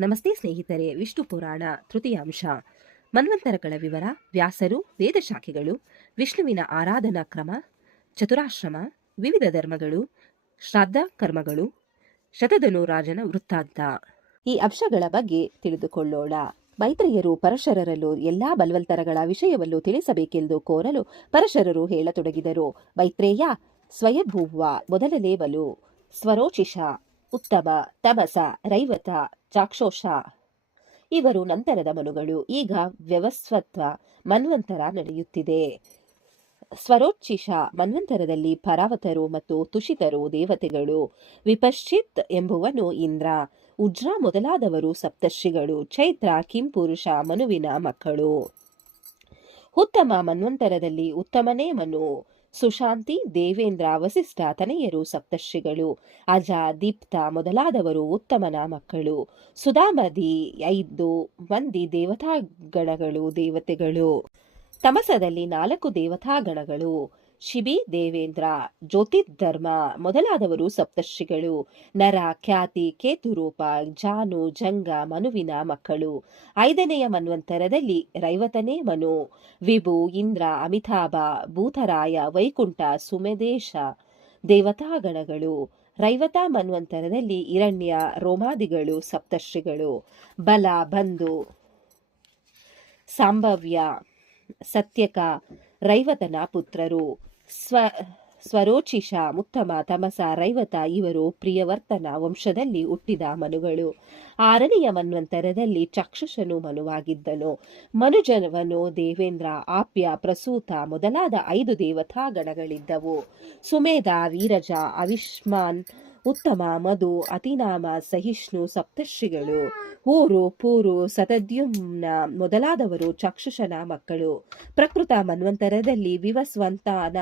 ನಮಸ್ತೆ ಸ್ನೇಹಿತರೆ. ವಿಷ್ಣು ಪುರಾಣ ತೃತೀಯಾಂಶ. ಮನ್ವಂತರಗಳ ವಿವರ. ವ್ಯಾಸರು, ವೇದಶಾಖೆಗಳು, ವಿಷ್ಣುವಿನ ಆರಾಧನಾ ಕ್ರಮ, ಚತುರಾಶ್ರಮ, ವಿವಿಧ ಧರ್ಮಗಳು, ಶ್ರಾದ್ದ ಕರ್ಮಗಳು, ಶತಧನುರಾಜನ ವೃತ್ತಾಂತ. ಈ ಅಂಶಗಳ ಬಗ್ಗೆ ತಿಳಿದುಕೊಳ್ಳೋಣ. ಮೈತ್ರೇಯರು ಪರಶರರಲ್ಲೂ ಎಲ್ಲಾ ಬಲವಂತರಗಳ ವಿಷಯವಲ್ಲೂ ತಿಳಿಸಬೇಕೆಂದು ಕೋರಲು ಪರಶರರು ಹೇಳತೊಡಗಿದರು. ಮೈತ್ರೇಯ, ಸ್ವಯಂಭೂವ ಮೊದಲನೇ ಸ್ವರೋಚಿಷ, ಉತ್ತಮ, ತಮಸ, ರೈವತ, ಚಾಕ್ಷೋಷ ಇವರು ನಂತರದ ಮನುಗಳು. ಈಗ ವ್ಯವಸ್ವತ್ವ ಮನ್ವಂತರ ನಡೆಯುತ್ತಿದೆ. ಸ್ವರೋಚ್ಚಿಷ ಮನ್ವಂತರದಲ್ಲಿ ಪರಾವತರು ಮತ್ತು ತುಷಿತರು ದೇವತೆಗಳು. ವಿಪಶ್ಚಿತ್ ಎಂಬುವನು ಇಂದ್ರ. ಉಜ್ರ ಮೊದಲಾದವರು ಸಪ್ತರ್ಷಿಗಳು. ಚೈತ್ರ ಕಿಂಪುರುಷ ಮನುವಿನ ಮಕ್ಕಳು. ಉತ್ತಮ ಮನ್ವಂತರದಲ್ಲಿ ಉತ್ತಮನೇ ಮನು. ಸುಶಾಂತಿ, ದೇವೇಂದ್ರ, ವಸಿಷ್ಠ ತನೆಯರು ಸಪ್ತರ್ಷಿಗಳು. ಅಜ, ದೀಪ್ತ ಮೊದಲಾದವರು ಉತ್ತಮನ ಮಕ್ಕಳು. ಸುಧಾಮದಿ 5 ಮಂದಿ ದೇವತಾಗಣಗಳು ದೇವತೆಗಳು. ತಮಸದಲ್ಲಿ 4 ದೇವತಾಗಣಗಳು. ಶಿಬಿ, ದೇವೇಂದ್ರ, ಜ್ಯೋತಿರ್ಧರ್ಮ ಮೊದಲಾದವರು ಸಪ್ತರ್ಷಿಗಳು. ನರ, ಖ್ಯಾತಿ, ಕೇತುರೂಪ, ಜಾನು, ಜಂಗ ಮನುವಿನ ಮಕ್ಕಳು. 5ನೆಯ ಮನ್ವಂತರದಲ್ಲಿ ರೈವತನೇ ಮನು. ವಿಭು, ಇಂದ್ರ, ಅಮಿತಾಭ, ಭೂತರಾಯ, ವೈಕುಂಠ, ಸುಮೇಧೇಶ ದೇವತಾಗಣಗಳು. ರೈವತ ಮನ್ವಂತರದಲ್ಲಿ ಹಿರಣ್ಯ, ರೋಮಾದಿಗಳು ಸಪ್ತರ್ಷಿಗಳು. ಬಲ, ಬಂಧು, ಸಾಂಭವ್ಯ, ಸತ್ಯಕ ರೈವತನ ಪುತ್ರರು. ಸ್ವರೋಚಿಷ, ಉತ್ತಮ, ತಮಸ, ರೈವತ ಇವರು ಪ್ರಿಯವರ್ತನ ವಂಶದಲ್ಲಿ ಹುಟ್ಟಿದ ಮನುಗಳು. 6ನೆಯ ಮನ್ವಂತರದಲ್ಲಿ ಚಕ್ಷುಷನು ಮನುವಾಗಿದ್ದನು. ಮನುಜನವನು ದೇವೇಂದ್ರ, ಆಪ್ಯ, ಪ್ರಸೂತ ಮೊದಲಾದ 5 ದೇವತಾಗಣಗಳಿದ್ದವು. ಸುಮೇಧ, ವೀರಜ, ಅವಿಷ್ಮಾನ್, ಉತ್ತಮ, ಮಧು, ಅತಿನಾಮ, ಸಹಿಷ್ಣು ಸಪ್ತರ್ಷಿಗಳು. ಊರು, ಪೂರು, ಸತದ್ಯುಮ್ನ ಮೊದಲಾದವರು ಚಕ್ಷುಷನ ಮಕ್ಕಳು. ಪ್ರಕೃತ ಮನ್ವಂತರದಲ್ಲಿ ವಿವಸ್ವಂತನ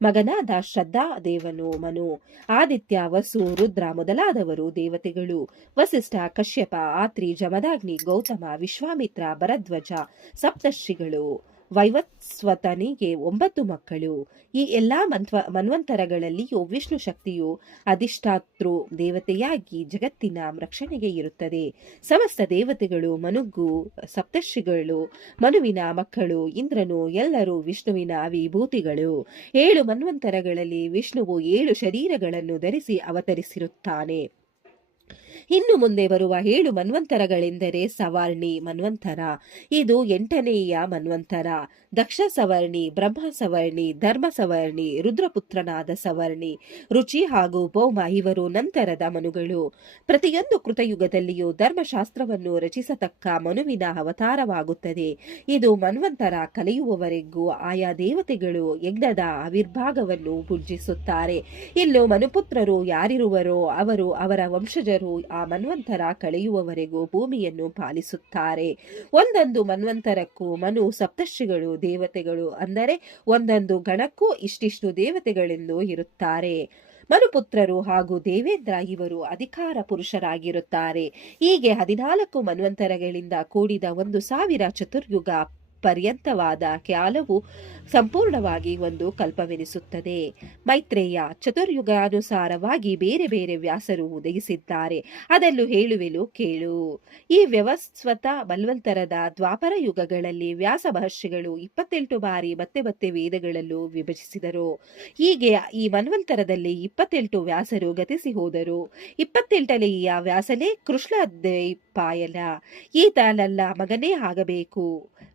ಮಗನಾದ ಶ್ರದ್ಧಾ ದೇವನು ಮನು. ಆದಿತ್ಯ, ವಸು, ರುದ್ರ ಮೊದಲಾದವರು ದೇವತೆಗಳು. ವಸಿಷ್ಠ, ಕಶ್ಯಪ, ಆತ್ರಿ, ಜಮದಾಗ್ನಿ, ಗೌತಮ, ವಿಶ್ವಾಮಿತ್ರ, ಭರದ್ವಜ ಸಪ್ತರ್ಷಿಗಳು. ವೈವಸ್ವತನಿಗೆ 9 ಮಕ್ಕಳು. ಈ ಎಲ್ಲಾ ಮನ್ವಂತರಗಳಲ್ಲಿಯೂ ವಿಷ್ಣು ಶಕ್ತಿಯು ಅಧಿಷ್ಠಾತೃ ದೇವತೆಯಾಗಿ ಜಗತ್ತಿನ ರಕ್ಷಣೆಗೆ ಇರುತ್ತದೆ. ಸಮಸ್ತ ದೇವತೆಗಳು ಮನುಗೂ ಸಪ್ತರ್ಷಿಗಳು ಮನುವಿನ ಮಕ್ಕಳು. ಇಂದ್ರನು ಎಲ್ಲರೂ ವಿಷ್ಣುವಿನ ವಿಭೂತಿಗಳು. 7 ಮನ್ವಂತರಗಳಲ್ಲಿ ವಿಷ್ಣುವು 7 ಶರೀರಗಳನ್ನು ಧರಿಸಿ ಅವತರಿಸಿರುತ್ತಾನೆ. ಇನ್ನು ಮುಂದೆ ಬರುವ 7 ಮನ್ವಂತರಗಳೆಂದರೆ ಸವರ್ಣಿ ಮನ್ವಂತರ. ಇದು 8ನೆಯ ಮನ್ವಂತರ. ದಕ್ಷ ಸವರ್ಣಿ, ಬ್ರಹ್ಮ ಸವರ್ಣಿ, ಧರ್ಮ ಸವರ್ಣಿ, ರುದ್ರಪುತ್ರನಾದ ಸವರ್ಣಿ, ರುಚಿ ಹಾಗೂ ಭೌಮ ಇವರು ನಂತರದ ಮನುಗಳು. ಪ್ರತಿಯೊಂದು ಕೃತಯುಗದಲ್ಲಿಯೂ ಧರ್ಮಶಾಸ್ತ್ರವನ್ನು ರಚಿಸತಕ್ಕ ಮನುವಿನ ಅವತಾರವಾಗುತ್ತದೆ. ಇದು ಮನ್ವಂತರ ಕಲಿಯುವವರೆಗೂ ಆಯಾ ದೇವತೆಗಳು ಯಜ್ಞದ ಆವಿರ್ಭಾಗವನ್ನು ಪೂಜಿಸುತ್ತಾರೆ. ಇನ್ನು ಮನುಪುತ್ರರು ಯಾರಿರುವರೋ ಅವರು ಅವರ ವಂಶಜರು ಆ ಮನ್ವಂತರ ಕಳೆಯುವವರೆಗೂ ಭೂಮಿಯನ್ನು ಪಾಲಿಸುತ್ತಾರೆ. ಒಂದೊಂದು ಮನ್ವಂತರಕ್ಕೂ ಮನು ಸಪ್ತರ್ಷಿಗಳು ದೇವತೆಗಳು, ಅಂದರೆ ಒಂದೊಂದು ಗಣಕ್ಕೂ ಇಷ್ಟಿಷ್ಟು ದೇವತೆಗಳೆಂದು ಇರುತ್ತಾರೆ. ಮನುಪುತ್ರರು ಹಾಗೂ ದೇವೇಂದ್ರ ಇವರು ಅಧಿಕಾರ ಪುರುಷರಾಗಿರುತ್ತಾರೆ. ಹೀಗೆ 14 ಮನ್ವಂತರಗಳಿಂದ ಕೂಡಿದ 1000 ಚತುರ್ಯುಗ ಪರ್ಯಂತವಾದ ಕಾಲವು ಸಂಪೂರ್ಣವಾಗಿ ಒಂದು ಕಲ್ಪವೆನಿಸುತ್ತದೆ. ಮೈತ್ರೇಯ, ಚತುರ್ಯುಗಾನುಸಾರವಾಗಿ ಬೇರೆ ಬೇರೆ ವ್ಯಾಸರು ಉದಯಿಸಿದ್ದಾರೆ. ಅದನ್ನು ಹೇಳುವೆನು ಕೇಳು. ಈ ವ್ಯವಸ್ವತ ಬಲ್ವಂತರದ ದ್ವಾಪರ ಯುಗಗಳಲ್ಲಿ ವ್ಯಾಸ ಮಹರ್ಷಿಗಳು 28 ಬಾರಿ ಮತ್ತೆ ಮತ್ತೆ ವೇದಗಳಲ್ಲೂ ವಿಭಜಿಸಿದರು. ಹೀಗೆ ಈ ಮನ್ವಂತರದಲ್ಲಿ 28 ವ್ಯಾಸರು ಗತಿಸಿ ಹೋದರು. 28ನೆಯ ವ್ಯಾಸನೇ ಕೃಷ್ಣದ್ವೈಪಾಯನ. ಈತ ನನ್ನ ಮಗನೇ ಆಗಬೇಕು.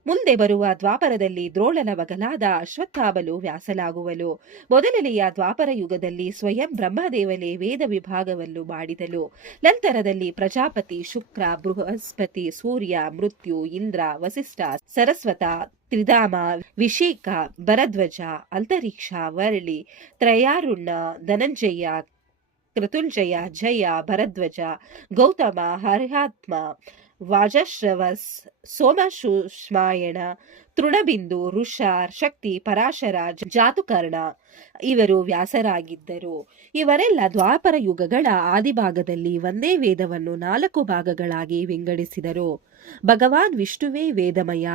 ಮುಂದೆ ಬರುವ ದ್ವಾಪರದಲ್ಲಿ ದ್ರೋಣನ ಮಗನಾದ ಅಶ್ವತ್ಥಾಮನು ವ್ಯಾಸನಾಗುವನು. ಮೊದಲನೆಯ ದ್ವಾಪರ ಯುಗದಲ್ಲಿ ಸ್ವಯಂ ಬ್ರಹ್ಮದೇವನೇ ವೇದ ವಿಭಾಗವನ್ನು ಮಾಡಿದನು. ನಂತರದಲ್ಲಿ ಪ್ರಜಾಪತಿ, ಶುಕ್ರ, ಬೃಹಸ್ಪತಿ, ಸೂರ್ಯ, ಮೃತ್ಯು, ಇಂದ್ರ, ವಸಿಷ್ಠ, ಸರಸ್ವತ, ತ್ರಿಧಾಮ, ವಿಶೇಖ, ಭರದ್ವಜ, ಅಂತರಿಕ್ಷ, ವರ್ಳಿ, ತ್ರಯಾರುಣ್ಣ, ಧನಂಜಯ, ಕೃತುಂಜಯ, ಜಯ, ಭರದ್ವಜ, ಗೌತಮ, ಹರ್ಯಾತ್ಮ, ವಾಜಶ್ರವಸ್, ಸೋಮಶುಷ್ಮಾಯಣ, ತೃಣಬಿಂದು, ಋಷ, ಶಕ್ತಿ, ಪರಾಶರ, ಜಾತುಕರ್ಣ ಇವರು ವ್ಯಾಸರಾಗಿದ್ದರು. ಇವರೆಲ್ಲ ದ್ವಾಪರ ಯುಗಗಳ ಆದಿಭಾಗದಲ್ಲಿ ಒಂದೇ ವೇದವನ್ನು 4 ಭಾಗಗಳಾಗಿ ವಿಂಗಡಿಸಿದರು. ಭಗವಾನ್ ವಿಷ್ಣುವೇ ವೇದಮಯ,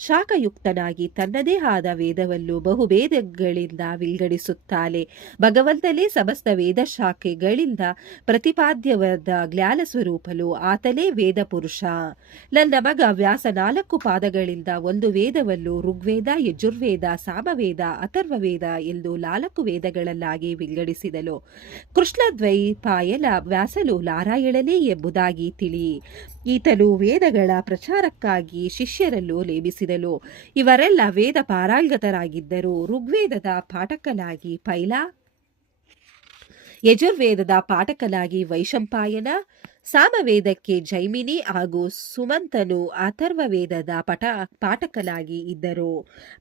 ಶಾಖಯುಕ್ತನಾಗಿ ತನ್ನದೇ ಆದ ವೇದವನ್ನು ಬಹುವೇದಗಳಿಂದ ವಿಂಗಡಿಸುತ್ತಾನೆ. ಭಗವಂತನೇ ಸಮಸ್ತ ವೇದ ಶಾಖೆಗಳಿಂದ ಪ್ರತಿಪಾದ್ಯವಾದ ಜ್ಞಾನ ಸ್ವರೂಪಲು, ಆತನೇ ವೇದ ಪುರುಷ. ನನ್ನ ಮಗ ವ್ಯಾಸ 4 ಪಾದಗಳಿಂದ ಒಂದು ವೇದವನ್ನು ಋಗ್ವೇದ, ಯಜುರ್ವೇದ, ಸಾಮವೇದ, ಅಥರ್ವವೇದ ಎಂದು 4 ವೇದಗಳನ್ನಾಗಿ ವಿಂಗಡಿಸಿದನು. ಕೃಷ್ಣದ್ವೈಪಾಯನ ವ್ಯಾಸನು ನಾರಾಯಣನೇ ಎಂಬುದಾಗಿ ತಿಳಿ. ಈತನು ವೇದಗಳ ಪ್ರಚಾರಕ್ಕಾಗಿ ಶಿಷ್ಯರನ್ನು ನೇಮಿಸಿದನು. ಇವರೆಲ್ಲ ವೇದ ಪಾರಂಗತರಾಗಿದ್ದರು. ಋಗ್ವೇದದ ಪಾಠಕನಾಗಿ ಪೈಲ, ಯಜುರ್ವೇದದ ಪಾಠಕನಾಗಿ ವೈಶಂಪಾಯನ, ಸಾಮವೇದಕ್ಕೆ ಜೈಮಿನಿ ಹಾಗೂ ಸುಮಂತನು ಅಥರ್ವವೇದದ ಪಾಠಕನಾಗಿ ಇದ್ದರು.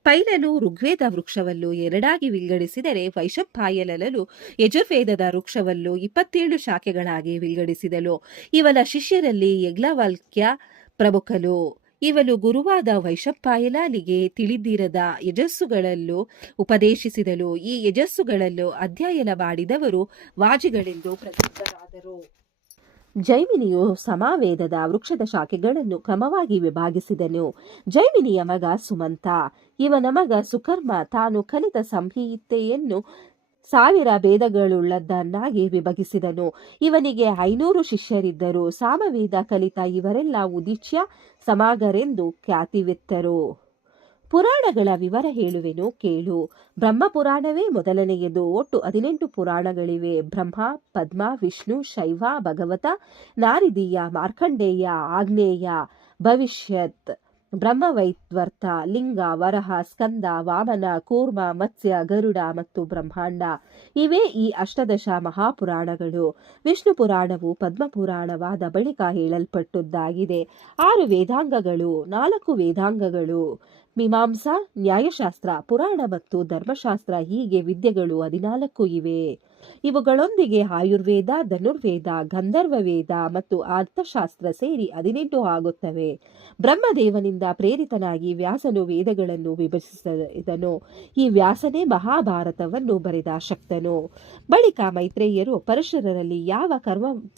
ಪೈಲನು ಋಗ್ವೇದ ವೃಕ್ಷವನ್ನು 2 ವಿಂಗಡಿಸಿದರೆ ವೈಶಂಪಾಯನನು ಯಜುರ್ವೇದದ ವೃಕ್ಷವನ್ನು 27 ಶಾಖೆಗಳಾಗಿ ವಿಂಗಡಿಸಿದನು. ಇವನ ಶಿಷ್ಯರಲ್ಲಿ ಯಜ್ಞವಲ್ಕ್ಯ ಪ್ರಮುಖನು. ಇವನು ಗುರುವಾದ ವೈಶಂಪಾಯನನಿಗೆ ತಿಳಿದಿರದ ಯಜಸ್ಸುಗಳನ್ನು ಉಪದೇಶಿಸಿದನು. ಈ ಯಜಸ್ಸುಗಳನ್ನು ಅಧ್ಯಯನ ಮಾಡಿದವರು ವಾಜಿಗಳೆಂದು ಪ್ರಸಿದ್ಧರಾದರು. ಜೈಮಿನಿಯು ಸಮಾವೇದದ ವೃಕ್ಷದ ಶಾಖೆಗಳನ್ನು ಕ್ರಮವಾಗಿ ವಿಭಾಗಿಸಿದನು. ಜೈಮಿನಿಯ ಮಗ ಸುಮಂತ. ಇವನ ಮಗ ಸುಕರ್ಮ ತಾನು ಕಲಿತ ಸಂಹಿತೆಯನ್ನು 1000 ಭೇದಗಳುಳ್ಳದನ್ನಾಗಿ ವಿಭಜಿಸಿದನು. ಇವನಿಗೆ 500 ಶಿಷ್ಯರಿದ್ದರು. ಸಾಮವೇದ ಕಲಿತ ಇವರೆಲ್ಲ ಉದಿಚ್ಯ ಸಮಾಗರೆಂದು ಖ್ಯಾತಿವಿತ್ತರು. ಪುರಾಣಗಳ ವಿವರ ಹೇಳುವೆನು, ಕೇಳು. ಬ್ರಹ್ಮಪುರಾಣವೇ ಮೊದಲನೆಯದು. ಒಟ್ಟು 18 ಪುರಾಣಗಳಿವೆ. ಬ್ರಹ್ಮ, ಪದ್ಮ, ವಿಷ್ಣು, ಶೈವ, ಭಗವತ, ನಾರದೀಯ, ಮಾರ್ಕಂಡೇಯ, ಆಗ್ನೇಯ, ಭವಿಷ್ಯತ್, ಬ್ರಹ್ಮವೈವರ್ತ, ಲಿಂಗ, ವರಹ, ಸ್ಕಂದ, ವಾಮನ, ಕೂರ್ಮ, ಮತ್ಸ್ಯ, ಗರುಡ ಮತ್ತು ಬ್ರಹ್ಮಾಂಡ. ಇವೇ ಈ ಅಷ್ಟದಶ ಮಹಾಪುರಾಣಗಳು. ವಿಷ್ಣು ಪುರಾಣವು ಪದ್ಮಪುರಾಣವಾದ ಬಳಿಕ ಹೇಳಲ್ಪಟ್ಟದ್ದಾಗಿದೆ. 6 ವೇದಾಂಗಗಳು, 4 ವೇದಾಂಗಗಳು, ಮೀಮಾಂಸಾ, ನ್ಯಾಯಶಾಸ್ತ್ರ, ಪುರಾಣ ಮತ್ತು ಧರ್ಮಶಾಸ್ತ್ರ ಹೀಗೆ ವಿದ್ಯೆಗಳು 14 ಇವೆ. ಇವುಗಳೊಂದಿಗೆ ಆಯುರ್ವೇದ, ಧನುರ್ವೇದ, ಗಂಧರ್ವ ವೇದ ಮತ್ತು ಅರ್ಥಶಾಸ್ತ್ರ ಸೇರಿ 18 ಆಗುತ್ತವೆ. ಬ್ರಹ್ಮದೇವನಿಂದ ಪ್ರೇರಿತನಾಗಿ ವ್ಯಾಸನು ವೇದಗಳನ್ನು ವಿಭಜಿಸಿದನು. ಈ ವ್ಯಾಸನೇ ಮಹಾಭಾರತವನ್ನು ಬರೆದ ಶಕ್ತನು. ಬಳಿಕ ಮೈತ್ರೇಯರು ಪರಶುರರಲ್ಲಿ ಯಾವ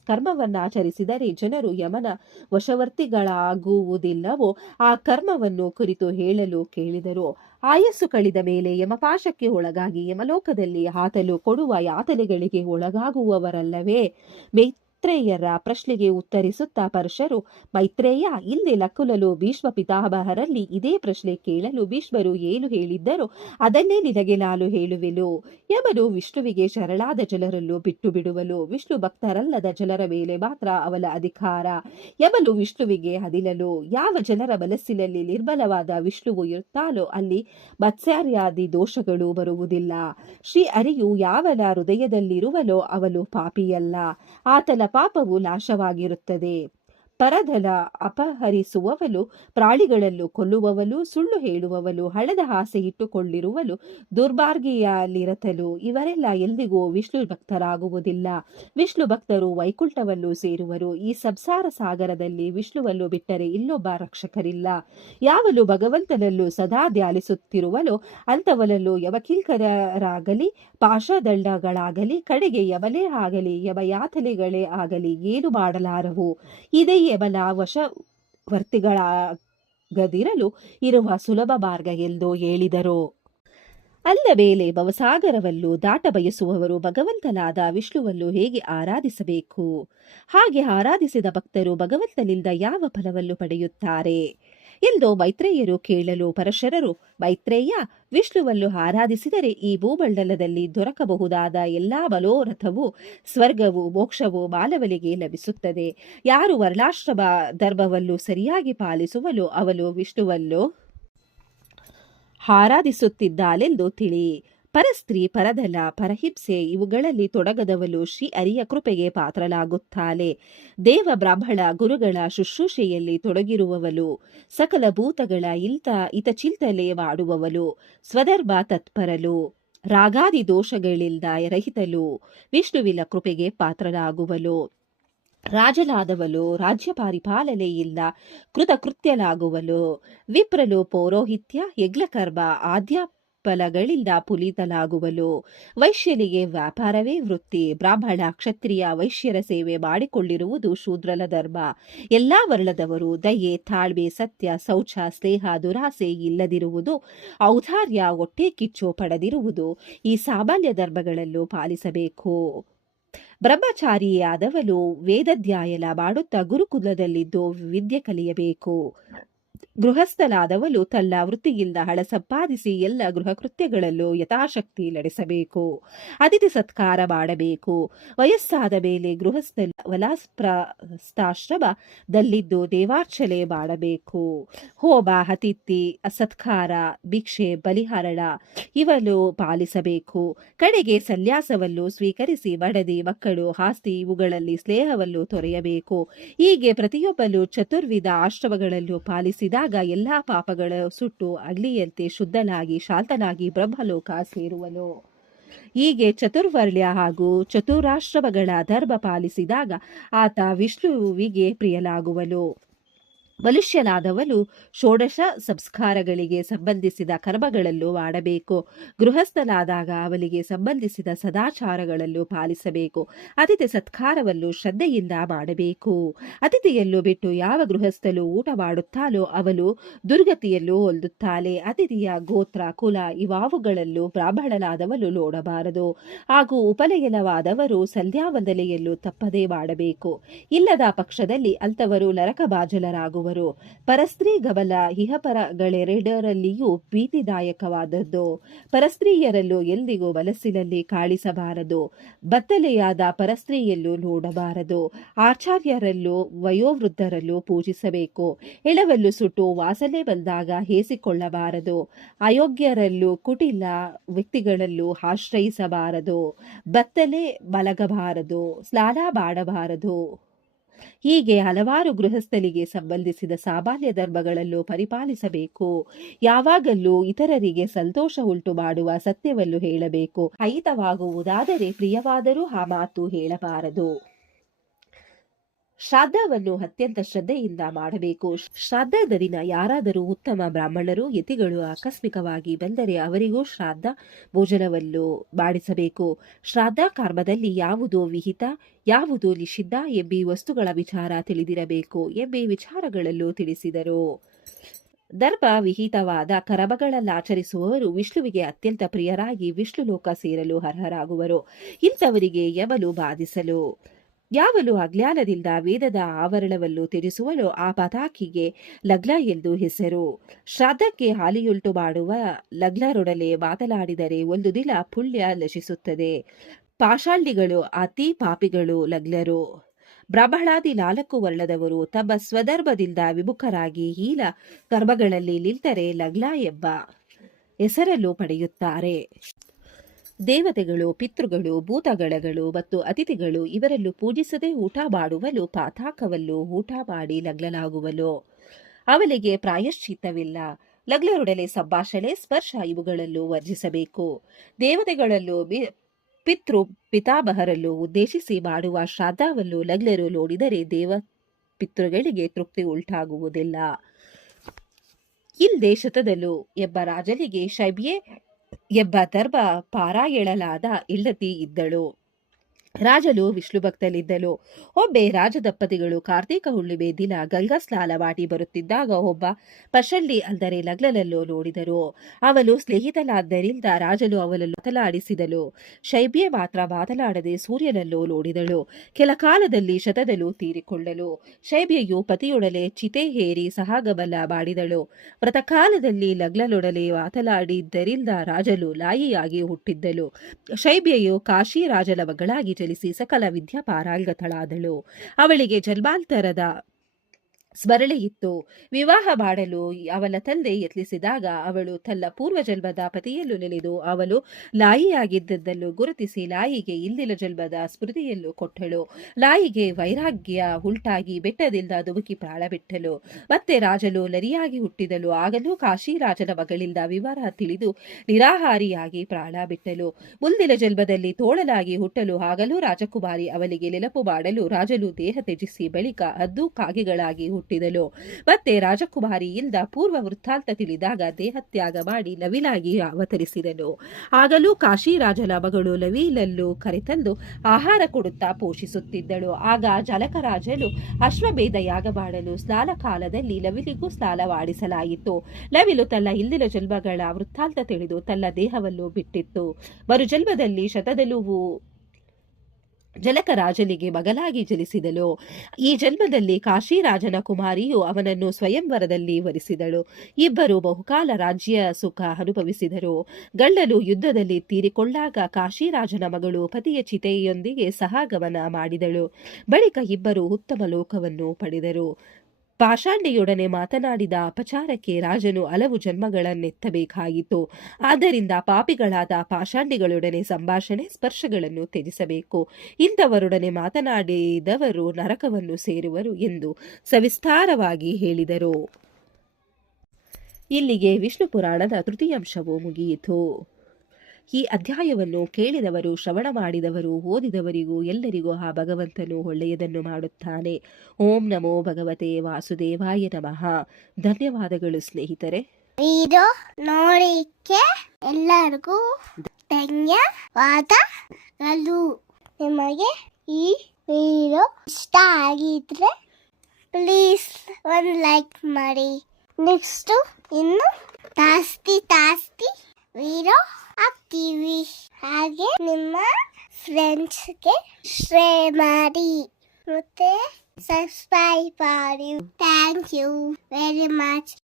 ಕರ್ಮವನ್ನಾಚರಿಸಿದರೆ ಜನರು ಯಮನ ವಶವರ್ತಿಗಳಾಗುವುದಿಲ್ಲವೋ ಆ ಕರ್ಮವನ್ನು ಕುರಿತು ಹೇಳಲು ಕೇಳಿದರು. ಆಯಸ್ಸು ಕಳೆದ ಮೇಲೆ ಯಮಪಾಶಕ್ಕೆ ಒಳಗಾಗಿ ಯಮಲೋಕದಲ್ಲಿ ಆತನು ಕೊಡುವ ಯಾತನೆಗಳಿಗೆ ಒಳಗಾಗುವವರಲ್ಲವೇ? ಮೈತ್ರೇಯರ ಪ್ರಶ್ನೆಗೆ ಉತ್ತರಿಸುತ್ತಾ ಪರಶರು, ಮೈತ್ರೇಯ, ಹಿಂದೆ ನಕುಲನು ಭೀಷ್ಮ ಪಿತಾಮಹರಲ್ಲಿ ಇದೇ ಪ್ರಶ್ನೆ ಕೇಳಲು ಭೀಷ್ಮರು ಏನು ಹೇಳಿದ್ದರೋ ಅದನ್ನೇ ನಿನಗೆ ನಾನು ಹೇಳುವೆನು. ಯಮನು ವಿಷ್ಣುವಿಗೆ ಶರಣಾದ ಜನರನ್ನು ಬಿಟ್ಟು ಬಿಡುವನು. ವಿಷ್ಣು ಭಕ್ತರಲ್ಲದ ಜನರ ಮೇಲೆ ಮಾತ್ರ ಅವನ ಅಧಿಕಾರ. ಯಮನು ವಿಷ್ಣುವಿಗೆ ಅಧೀನನು. ಯಾವ ಜನರ ಮನಸ್ಸಿನಲ್ಲಿ ನಿರ್ಮಲವಾದ ವಿಷ್ಣುವು ಇರುತ್ತಾನೋ ಅಲ್ಲಿ ಮತ್ಸರ್ಯಾದಿ ದೋಷಗಳು ಬರುವುದಿಲ್ಲ. ಶ್ರೀ ಹರಿಯು ಯಾವನ ಹೃದಯದಲ್ಲಿರುವನೋ ಅವನು ಪಾಪಿಯಲ್ಲ. ಆತನ ಪಾಪವು ನಾಶವಾಗಿರುತ್ತದೆ. ಪರಧನ ಅಪಹರಿಸುವವನು, ಪ್ರಾಣಿಗಳನ್ನು ಕೊಲ್ಲುವವನು, ಸುಳ್ಳು ಹೇಳುವವನು, ಹಣದ ಆಸೆ ಇಟ್ಟುಕೊಂಡಿರುವನು, ದುರ್ಮಾರ್ಗಿಯಲ್ಲಿರತನು ಇವರೆಲ್ಲ ಎಂದಿಗೂ ವಿಷ್ಣು ಭಕ್ತರಾಗುವುದಿಲ್ಲ. ವಿಷ್ಣು ಭಕ್ತರು ವೈಕುಂಠವನ್ನು ಸೇರುವರು. ಈ ಸಂಸಾರ ಸಾಗರದಲ್ಲಿ ವಿಷ್ಣುವನ್ನು ಬಿಟ್ಟರೆ ಇನ್ನೊಬ್ಬ ರಕ್ಷಕರಿಲ್ಲ. ಯಾವನು ಭಗವಂತನನ್ನು ಸದಾ ಧ್ಯಾನಿಸುತ್ತಿರುವನೋ ಅಂಥವನನ್ನು ಯಮಕಿಂಕರರಾಗಲಿ, ಪಾಶದಂಡಗಳಾಗಲಿ, ಕಡೆಗೆ ಯಮನೇ ಆಗಲಿ, ಯಮಯಾತನೆಗಳೇ ಆಗಲಿ ಏನು ಮಾಡಲಾರವು. ಇದೇ ಯಮನ ವಶವರ್ತಿಗಳಾಗದಿರಲು ಇರುವ ಸುಲಭ ಮಾರ್ಗ ಎಂದು ಹೇಳಿದರು. ಅಲ್ಲ ಮೇಲೆ ಭವಸಾಗರವನ್ನು ದಾಟ ಬಯಸುವವರು ಭಗವಂತನಾದ ವಿಷ್ಣುವನ್ನು ಹೇಗೆ ಆರಾಧಿಸಬೇಕು? ಹಾಗೆ ಆರಾಧಿಸಿದ ಭಕ್ತರು ಭಗವಂತನಿಂದ ಯಾವ ಫಲವನ್ನು ಪಡೆಯುತ್ತಾರೆ ಎಂದು ಮೈತ್ರೇಯರು ಕೇಳಲು ಪರಶರರು, ಮೈತ್ರೇಯ, ವಿಷ್ಣುವನ್ನು ಆರಾಧಿಸಿದರೆ ಈ ಭೂಮಂಡಲದಲ್ಲಿ ದೊರಕಬಹುದಾದ ಎಲ್ಲಾ ಮನೋರಥವೂ ಸ್ವರ್ಗವು ಮೋಕ್ಷವು ಮಾನವನಿಗೆ ಲಭಿಸುತ್ತದೆ. ಯಾರು ವರ್ಣಾಶ್ರಮ ಧರ್ಮವನ್ನು ಸರಿಯಾಗಿ ಪಾಲಿಸುವನೋ ಅವನು ವಿಷ್ಣುವನ್ನು ಆರಾಧಿಸುತ್ತಿದ್ದಾನೆಂದು ತಿಳಿ. ಪರಸ್ತ್ರೀ, ಪರಧನ, ಪರಹಿಂಸೆ ಇವುಗಳಲ್ಲಿ ತೊಡಗದವನು ಶ್ರೀ ಹರಿಯ ಕೃಪೆಗೆ ಪಾತ್ರನಾಗುತ್ತಾನೆ. ದೇವ ಬ್ರಾಹ್ಮಣ ಗುರುಗಳ ಶುಶ್ರೂಷೆಯಲ್ಲಿ ತೊಡಗಿರುವವನು, ಸಕಲ ಭೂತಗಳ ಹಿತಚಿಂತನೆ ಮಾಡುವವನು, ಸ್ವಧರ್ಮ ತತ್ಪರನು, ರಾಗಾದಿ ದೋಷಗಳಿಂದ ರಹಿತನು ವಿಷ್ಣುವಿನ ಕೃಪೆಗೆ ಪಾತ್ರನಾಗುವನು. ರಾಜನಾದವಳು ರಾಜ್ಯ ಪರಿಪಾಲನೆಯಿಲ್ಲ ಕೃತಕೃತ್ಯಲಾಗುವಳು. ವಿಪ್ರಲು ಪೌರೋಹಿತ್ಯ ಯಜ್ಞಕರ್ಮ ಆದ್ಯಫಲಗಳಿಂದ ಪುನೀತಲಾಗುವಳು. ವೈಶ್ಯನಿಗೆ ವ್ಯಾಪಾರವೇ ವೃತ್ತಿ. ಬ್ರಾಹ್ಮಣ ಕ್ಷತ್ರಿಯ ವೈಶ್ಯರ ಸೇವೆ ಮಾಡಿಕೊಳ್ಳಿರುವುದು ಶೂದ್ರನ ಧರ್ಮ. ಎಲ್ಲಾ ವರ್ಣದವರು ದಯೆ ತಾಳ್ಮೆ ಸತ್ಯ ಶೌಚ ಸ್ನೇಹ ದುರಾಸೆ ಇಲ್ಲದಿರುವುದು ಔದಾರ್ಯ ಹೊಟ್ಟೆ ಕಿಚ್ಚು ಪಡೆದಿರುವುದು ಈ ಸಾಮಾನ್ಯ ಧರ್ಮಗಳಲ್ಲೂ ಪಾಲಿಸಬೇಕು. ಬ್ರಹ್ಮಚಾರಿಯಾದವನು ವೇದಾಧ್ಯಯನ ಮಾಡುತ್ತಾ ಗುರುಕುಲದಲ್ಲಿದ್ದು ವಿದ್ಯೆ ಕಲಿಯಬೇಕು. ಗೃಹಸ್ಥನಾದವನು ತನ್ನ ವೃತ್ತಿಯಿಂದ ಹಣ ಸಂಪಾದಿಸಿ ಎಲ್ಲ ಗೃಹ ಕೃತ್ಯಗಳಲ್ಲೂ ಯಥಾಶಕ್ತಿ ನಡೆಸಬೇಕು. ಅತಿಥಿ ಸತ್ಕಾರ ಮಾಡಬೇಕು. ವಯಸ್ಸಾದ ಮೇಲೆ ಗೃಹಸ್ಥ ವನಪ್ರಸ್ಥಾಶ್ರಮದಲ್ಲಿದ್ದು ದೇವಾರ್ಚನೆ ಮಾಡಬೇಕು. ಹೋಮ ಅತಿಥಿ ಸತ್ಕಾರ ಭಿಕ್ಷೆ ಬಲಿಹರಣ ಇವನ್ನು ಪಾಲಿಸಬೇಕು. ಕಡೆಗೆ ಸನ್ಯಾಸವನ್ನು ಸ್ವೀಕರಿಸಿ ಮಡದಿ ಮಕ್ಕಳು ಆಸ್ತಿ ಇವುಗಳಲ್ಲಿ ಸ್ನೇಹವನ್ನು ತೊರೆಯಬೇಕು. ಹೀಗೆ ಪ್ರತಿಯೊಬ್ಬನು ಚತುರ್ವಿಧ ಆಶ್ರಮಗಳನ್ನು ಪಾಲಿಸಿದಾಗ ಎಲ್ಲಾ ಪಾಪಗಳ ಸುಟ್ಟು ಅಗ್ನಿಯಂತೆ ಶುದ್ಧನಾಗಿ ಶಾಂತನಾಗಿ ಬ್ರಹ್ಮಲೋಕ ಸೇರುವನು. ಹೀಗೆ ಚತುರ್ವರ್ಣ್ಯ ಹಾಗೂ ಚತುರಾಶ್ರಮಗಳ ಧರ್ಮ ಪಾಲಿಸಿದಾಗ ಆತ ವಿಷ್ಣುವಿಗೆ ಪ್ರಿಯನಾಗುವನು. ಮನುಷ್ಯನಾದವನು ಷೋಡಶ ಸಂಸ್ಕಾರಗಳಿಗೆ ಸಂಬಂಧಿಸಿದ ಕರ್ಮಗಳನ್ನು ಮಾಡಬೇಕು. ಗೃಹಸ್ಥನಾದಾಗ ಅವನಿಗೆ ಸಂಬಂಧಿಸಿದ ಸದಾಚಾರಗಳನ್ನು ಪಾಲಿಸಬೇಕು. ಅತಿಥಿ ಸತ್ಕಾರವನ್ನು ಶ್ರದ್ಧೆಯಿಂದ ಮಾಡಬೇಕು. ಅತಿಥಿಯನ್ನು ಬಿಟ್ಟು ಯಾವ ಗೃಹಸ್ಥನು ಊಟ ಮಾಡುತ್ತಾನೋ ಅವನು ದುರ್ಗತಿಯನ್ನು ಹೊಂದುತ್ತಾನೆ. ಅತಿಥಿಯ ಗೋತ್ರ ಕುಲ ಇವಾವುಗಳನ್ನು ಬ್ರಾಹ್ಮಣನಾದವನು ನೋಡಬಾರದು. ಹಾಗೂ ಉಪನಯನವಾದವರು ಸಂಧ್ಯಾ ವಂದನೆಯನ್ನು ತಪ್ಪದೇ ಮಾಡಬೇಕು. ಇಲ್ಲದ ಪಕ್ಷದಲ್ಲಿ ಅಂಥವರು ನರಕಭಾಜನರಾಗುವರು. ಪರಸ್ತ್ರೀ ಗಮನ ಇಹಪರಗಳೆರಡರಲ್ಲಿಯೂ ಭೀತಿದಾಯಕವಾದದ್ದು. ಪರಸ್ತ್ರೀಯರನ್ನು ಎಂದಿಗೂ ಮನಸ್ಸಿನಲ್ಲಿ ಕಾಣಿಸಬಾರದು. ಬತ್ತಲೆಯಾದ ಪರಸ್ತ್ರೀಯನ್ನು ನೋಡಬಾರದು. ಆಚಾರ್ಯರಲ್ಲೂ ವಯೋವೃದ್ಧರಲ್ಲೂ ಪೂಜಿಸಬೇಕು. ಎಳವನ್ನು ಸುಟ್ಟು ವಾಸನೆ ಬಂದಾಗ ಹೇಸಿಕೊಳ್ಳಬಾರದು. ಅಯೋಗ್ಯರಲ್ಲೂ ಕುಟಿಲ ವ್ಯಕ್ತಿಗಳಲ್ಲೂ ಆಶ್ರಯಿಸಬಾರದು. ಬತ್ತಲೆ ಮಲಗಬಾರದು. ಸ್ನಾನ ಮಾಡಬಾರದು. ಹೀಗೆ ಹಲವಾರು ಗೃಹಸ್ಥನಿಗೆ ಸಂಬಂಧಿಸಿದ ಸಾಮಾನ್ಯ ಧರ್ಮಗಳನ್ನು ಪರಿಪಾಲಿಸಬೇಕು. ಯಾವಾಗಲೂ ಇತರರಿಗೆ ಸಂತೋಷ ಉಂಟು ಮಾಡುವ ಸತ್ಯವನ್ನು ಹೇಳಬೇಕು. ಅಹಿತವಾಗುವುದಾದರೆ ಪ್ರಿಯವಾದರೂ ಆ ಮಾತು ಹೇಳಬಾರದು. ಶ್ರಾದ್ದವನ್ನು ಅತ್ಯಂತ ಶ್ರದ್ಧೆಯಿಂದ ಮಾಡಬೇಕು. ಶ್ರಾದ್ದದ ದಿನ ಯಾರಾದರೂ ಉತ್ತಮ ಬ್ರಾಹ್ಮಣರು ಯತಿಗಳು ಆಕಸ್ಮಿಕವಾಗಿ ಬಂದರೆ ಅವರಿಗೂ ಶ್ರಾದ್ದ ಭೋಜನವನ್ನು ಮಾಡಿಸಬೇಕು. ಶ್ರಾದ್ದ ಕರ್ಮದಲ್ಲಿ ಯಾವುದು ವಿಹಿತ ಯಾವುದು ನಿಷಿದ್ಧ ಎಂಬಿ ವಸ್ತುಗಳ ವಿಚಾರ ತಿಳಿದಿರಬೇಕು ಎಂಬಿ ವಿಚಾರಗಳಲ್ಲೂ ತಿಳಿಸಿದರು. ಧರ್ಮ ವಿಹಿತವಾದ ಕರ್ಮಗಳನ್ನಾಚರಿಸುವವರು ವಿಷ್ಣುವಿಗೆ ಅತ್ಯಂತ ಪ್ರಿಯರಾಗಿ ವಿಷ್ಣು ಲೋಕ ಸೇರಲು ಅರ್ಹರಾಗುವರು. ಇಂಥವರಿಗೆ ಯಮನು ಬಾಧಿಸಲು. ಯಾವನು ಅಜ್ಞಾನದಿಂದ ವೇದದ ಆವರಣವನ್ನು ತಿಳಿಸುವನೋ ಆ ಪತಾಕಿಗೆ ಲಗ್ನ ಎಂದು ಹೆಸರು. ಶ್ರಾದ್ದಕ್ಕೆ ಹಾನಿಯುಂಟು ಮಾಡುವ ಲಗ್ನರೊಡನೆ ಮಾತನಾಡಿದರೆ ಒಂದು ದಿನ ಪುಣ್ಯ ನಶಿಸುತ್ತದೆ. ಪಾಷಾಂಡಿಗಳು ಅತಿ ಪಾಪಿಗಳು ಲಗ್ನರು. ಬ್ರಾಹ್ಮಣಾದಿ 4 ವರ್ಣದವರು ತಮ್ಮ ಸ್ವಧರ್ಮದಿಂದ ವಿಮುಖರಾಗಿ ಹೀನ ಕರ್ಮಗಳಲ್ಲಿ ನಿಂತರೆ ಲಗ್ನ ಎಂಬ ಹೆಸರನ್ನು ಪಡೆಯುತ್ತಾರೆ. ದೇವತೆಗಳು ಪಿತೃಗಳು ಭೂತಗಣಗಳು ಮತ್ತು ಅತಿಥಿಗಳು ಇವರನ್ನು ಪೂಜಿಸದೆ ಊಟ ಮಾಡುವನು ಪಾತಾಕವನ್ನು ಊಟ ಮಾಡಿ ಲಗ್ನನಾಗುವನು. ಅವನಿಗೆ ಪ್ರಾಯಶ್ಚಿತ್ತವಿಲ್ಲ. ಲಗ್ನರೊಡನೆ ಸಂಭಾಷಣೆ ಸ್ಪರ್ಶ ಇವುಗಳನ್ನು ವರ್ಜಿಸಬೇಕು. ದೇವತೆಗಳಲ್ಲೂ ಪಿತೃ ಪಿತಾಮಹರನ್ನು ಉದ್ದೇಶಿಸಿ ಮಾಡುವ ಶ್ರಾದ್ದವನ್ನು ಲಗ್ನರು ನೋಡಿದರೆ ದೇವ ಪಿತೃಗಳಿಗೆ ತೃಪ್ತಿ ಉಂಟಾಗುವುದಿಲ್ಲ. ಹಿಂದೆ ಎಂಬ ರಾಜನಿಗೆ ಶೈಬ್ಯೆ ಎಂಬ ಧರ್ಮ ಪಾರಾಯಣಲಾದ ಹೆಂಡತಿ ಇದ್ದಳು. ರಾಜನು ವಿಷ್ಣು ಭಕ್ತನಿದ್ದನು. ಒಮ್ಮೆ ರಾಜದಂಪತಿಗಳು ಕಾರ್ತೀಕ ಹುಣ್ಣಿಮೆ ದಿನ ಗಂಗಾ ಸ್ನಾನ ಮಾಡಿ ಬರುತ್ತಿದ್ದಾಗ ಒಬ್ಬ ಪಶಂಡಿ ಅಂದರೆ ಲಗ್ನನನ್ನು ನೋಡಿದರು. ಅವನು ಸ್ನೇಹಿತನಾದ್ದರಿಂದ ರಾಜನು ಅವನನ್ನು ಮಾತನಾಡಿಸಿದನು. ಶೈಬ್ಯೆ ಮಾತ್ರ ಮಾತನಾಡದೆ ಸೂರ್ಯನನ್ನು ನೋಡಿದಳು. ಕೆಲ ಕಾಲದಲ್ಲಿ ಶತದನು ತೀರಿಕೊಂಡಳು. ಶೈಬ್ಯೆಯು ಪತಿಯೊಡನೆ ಚಿತೆ ಹೇರಿ ಸಹಗಮನ ಮಾಡಿದಳು. ವ್ರತಕಾಲದಲ್ಲಿ ಲಗ್ನನೊಡನೆ ಮಾತನಾಡಿದ್ದರಿಂದ ರಾಜನು ನಾಯಿಯಾಗಿ ಹುಟ್ಟಿದ್ದಳು. ಶೈಬ್ಯೆಯು ಕಾಶಿ ರಾಜನ ಮಗಳಾಗಿ ಜನಿಸಿ ಸಕಲ ವಿದ್ಯಾ ಪಾರಂಗತಳಾದಳು. ಅವಳಿಗೆ ಜನ್ಮಾಂತರದ ಸ್ಮರಣೆಯಿತ್ತು. ವಿವಾಹ ಮಾಡಲು ಅವಳ ತಂದೆ ಯತ್ನಿಸಿದಾಗ ಅವಳು ತನ್ನ ಪೂರ್ವಜನ್ಮದ ಪತಿಯಲ್ಲೂ ನೆನೆದು ಅವಳು ಲಾಯಿಯಾಗಿದ್ದದ್ದನ್ನು ಗುರುತಿಸಿ ಲಾಯಿಗೆ ಇಂದಿನ ಜನ್ಮದ ಸ್ಮೃತಿಯಲ್ಲೂ ಕೊಟ್ಟಳು. ಲಾಯಿಗೆ ವೈರಾಗ್ಯ ಉಂಟಾಗಿ ಬೆಟ್ಟದಿಂದ ಧುಮುಕಿ ಪ್ರಾಣ ಬಿಟ್ಟಳು. ಮತ್ತೆ ರಾಜನು ನರಿಯಾಗಿ ಹುಟ್ಟಿದಳು. ಆಗಲೂ ಕಾಶಿರಾಜನ ಮಗಳಿಂದ ವಿವರ ತಿಳಿದು ನಿರಾಹಾರಿಯಾಗಿ ಪ್ರಾಣ ಬಿಟ್ಟಳು. ಮುಂದಿನ ಜನ್ಮದಲ್ಲಿ ತೋಳಲಾಗಿ ಹುಟ್ಟಲು ಆಗಲೂ ರಾಜಕುಮಾರಿ ಅವನಿಗೆ ನೆನಪು ಮಾಡಲು ರಾಜನು ದೇಹ ತ್ಯಜಿಸಿ ಬಳಿಕ ಹದ್ದು ಕಾಗೆಗಳಾಗಿ ಹುಟ್ಟಿದಳು. ಮತ್ತೆ ರಾಜಕುಮಾರಿಯಿಂದ ಪೂರ್ವ ವೃತ್ತಾಂತ ತಿಳಿದಾಗ ದೇಹತ್ಯಾಗ ಮಾಡಿ ನವಿಲಾಗಿ ಅವತರಿಸಿದನು. ಆಗಲೂ ಕಾಶಿರಾಜನ ಮಗಳು ನವಿಲನ್ನು ಕರೆತಂದು ಆಹಾರ ಕೊಡುತ್ತಾ ಪೋಷಿಸುತ್ತಿದ್ದಳು. ಆಗ ಜನಕರಾಜನು ಅಶ್ವಮೇಧ ಯಾಗ ಮಾಡಲು ಸ್ನಾನ ಕಾಲದಲ್ಲಿ ನವಿಲಿಗೂ ಸ್ನಾನ ಮಾಡಿಸಲಾಯಿತು. ನವಿಲು ತನ್ನ ಹಿಂದಿನ ಜನ್ಮಗಳ ವೃತ್ತಾಂತ ತಿಳಿದು ತನ್ನ ದೇಹವನ್ನು ಬಿಟ್ಟಿತ್ತು. ಮರುಜನ್ಮದಲ್ಲಿ ಶತದಲುವು ಜನಕರಾಜನಿಗೆ ಮಗಲಾಗಿ ಜನಿಸಿದಳು. ಈ ಜನ್ಮದಲ್ಲಿ ಕಾಶಿರಾಜನ ಕುಮಾರಿಯು ಅವನನ್ನು ಸ್ವಯಂವರದಲ್ಲಿ ವರಿಸಿದಳು. ಇಬ್ಬರು ಬಹುಕಾಲ ರಾಜ್ಯ ಸುಖ ಅನುಭವಿಸಿದರು. ಗಂಡನು ಯುದ್ಧದಲ್ಲಿ ತೀರಿಕೊಂಡಾಗ ಕಾಶಿರಾಜನ ಮಗಳು ಪತಿಯ ಚಿತೆಯೊಂದಿಗೆ ಸಹಗಮನ ಮಾಡಿದಳು. ಬಳಿಕ ಇಬ್ಬರು ಉತ್ತಮ ಲೋಕವನ್ನು ಪಡೆದರು. ಪಾಷಾಂಡಿಯೊಡನೆ ಮಾತನಾಡಿದ ಅಪಚಾರಕ್ಕೆ ರಾಜನು ಹಲವು ಜನ್ಮಗಳನ್ನೆತ್ತಬೇಕಾಯಿತು. ಆದ್ದರಿಂದ ಪಾಪಿಗಳಾದ ಪಾಷಾಂಡಿಗಳೊಡನೆ ಸಂಭಾಷಣೆ ಸ್ಪರ್ಶಗಳನ್ನು ತ್ಯಜಿಸಬೇಕು. ಇಂಥವರೊಡನೆ ಮಾತನಾಡಿದವರು ನರಕವನ್ನು ಸೇರುವರು ಎಂದು ಸವಿಸ್ತಾರವಾಗಿ ಹೇಳಿದರು. ಇಲ್ಲಿಗೆ ವಿಷ್ಣು ಪುರಾಣದ ತೃತೀಯಾಂಶವು ಮುಗಿಯಿತು. ಈ ಅಧ್ಯಾಯವನ್ನು ಕೇಳಿದವರು, ಶ್ರವಣ ಮಾಡಿದವರು, ಓದಿದವರಿಗೂ ಎಲ್ಲರಿಗೂ ಆ ಭಗವಂತನು ಒಳ್ಳೆಯದನ್ನು ಮಾಡುತ್ತಾನೆ. ಓಂ ನಮೋ ಭಗವತೆ ವಾಸುದೇವಾಯ ನಮಃ. ಧನ್ಯವಾದಗಳು ಸ್ನೇಹಿತರೆ. ವಿಡಿಯೋ ನೋಡಿಕ್ಕೆ ಎಲ್ಲರಿಗೂ ಧನ್ಯವಾದಗಳು. ನಿಮಗೆ ಈ ವಿಡಿಯೋ ಇಷ್ಟ ಆಗಿದ್ರೆ ಪ್ಲೀಸ್ ಒಂದು ಲೈಕ್ ಮಾಡಿ. ನೆಕ್ಸ್ಟ್ ಇನ್ನು ಜಾಸ್ತಿ ವಿಡಿಯೋ ಹಾಕ್ತೀವಿ. ಹಾಗೆ ನಿಮ್ಮ ಫ್ರೆಂಡ್ಸ್ಗೆ ಶೇರ್ ಮಾಡಿ ಮತ್ತೆ ಸಬ್ಸ್ಕ್ರೈಬ್ ಮಾಡಿ. Thank you very much.